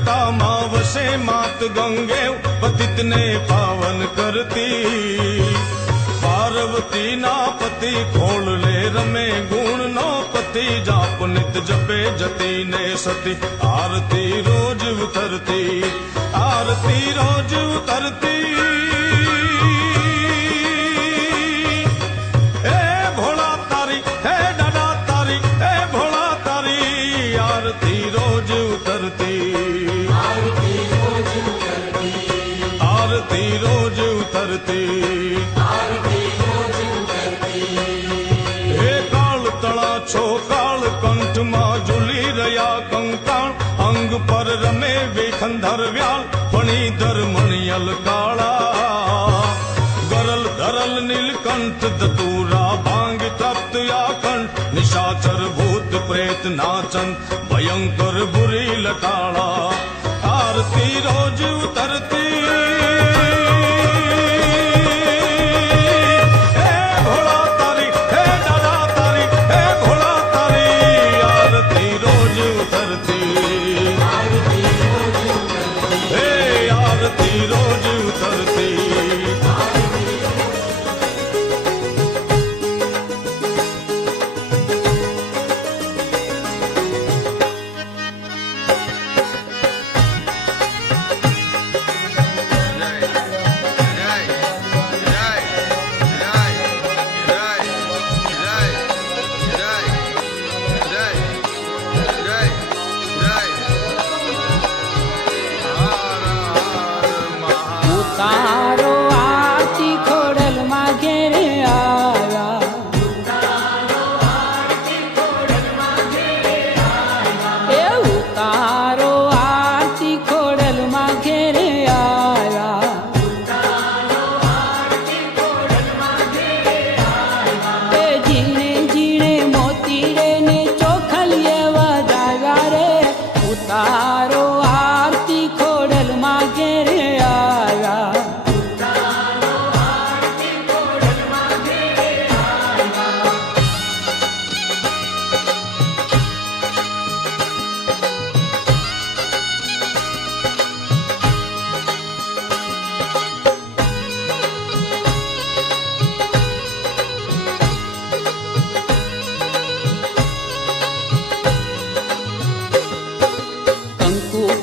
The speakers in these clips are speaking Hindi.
जटा माँ वसे मात गंगे पतित ने पावन करती पार्वती ना पति खोल ले रमे गुण नो पति जाप नित जपे जती ने सती आरती रोज उतरती आरती रोज उतरती ए भोला तारी हे डाडा तारी ए भोला तारी आरती रोज उतरती आरती रोज उतरती आरती रोज उतरती छो काल कंठ मां झूली रया कंकाण अंग पर रमे विखंधर व्याल फणीधर मणियल काला गरल धरल नीलकंठ दतूरा भांग तप्त या कंठ निशाचर भूत प्रेत नाचन भयंकर बुरी लटाला आरती रोज उतरती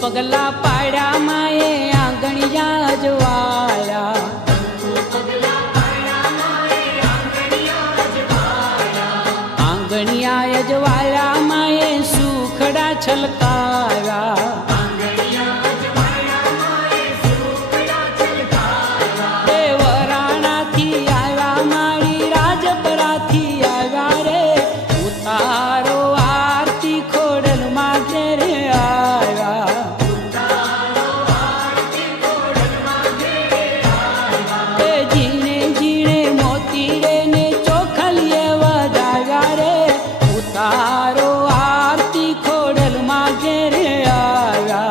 पगला पाड़ा माए आंगणिया जवाला आंगणिया जवाला माए सुखड़ा छलकारा वराणा थी आया माड़ी राजपरा थी आया रे उतारो आरती खोड़ल मागे रे आया तारो आरती खोड़ल मागे रे आया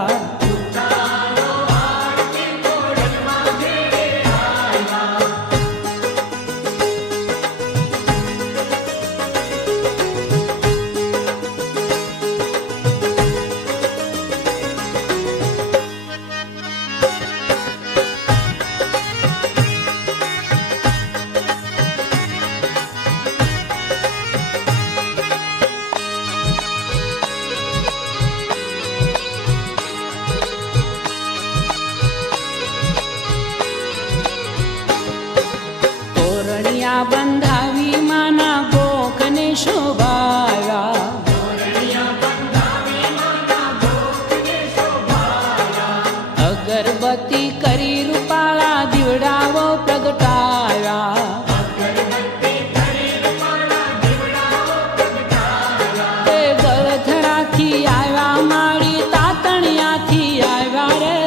बंधावी माना गोख ने शोभाया अगरबत्ती करी रूपाला दिवडावो प्रगटाया गलधरा थी आया माड़ी तातणिया थी आया रे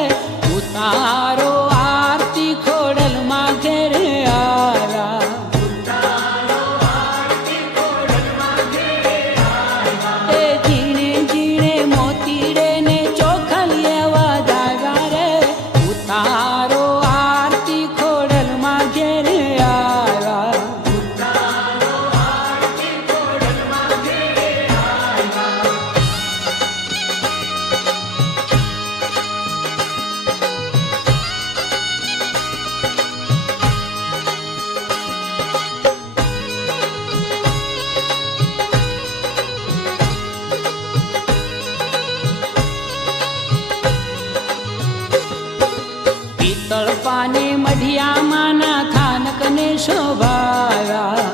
उतारो आरती खोड़ल मागे रे आया પાને મઢિયામાંના થાનકને શોભાવ્યા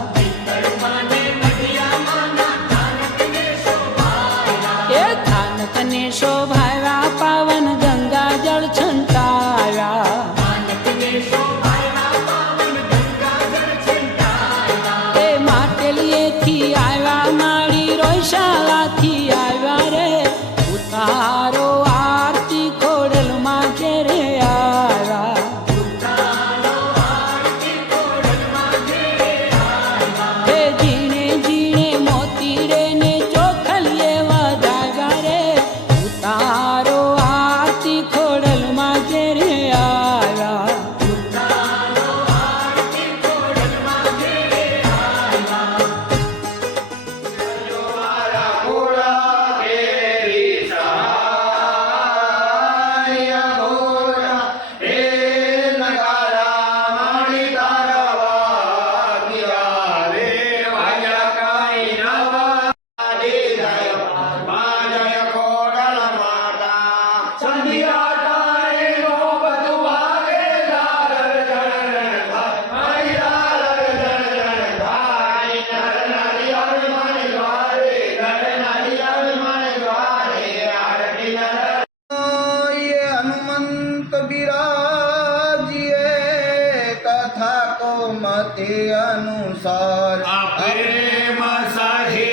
એ થાનકને શોભાવ્યા પાવન ગંગા જળ છંટાવ્યા એ માટેલીએથી આવ્યા માળી રોયશાળાથી આવ્યા રે ઉતારો આરતી ખોડલમાં ઘેરે આવ્યા હે જીણે જીણે મોતી રે ને ચોખલીએ વધાવ્યા રે ઉતારો આરતી ખોડલમાં ઘેરે આવ્યા ये हनुमंत विराजिए कथा को मते अनुसार प्रेम सहित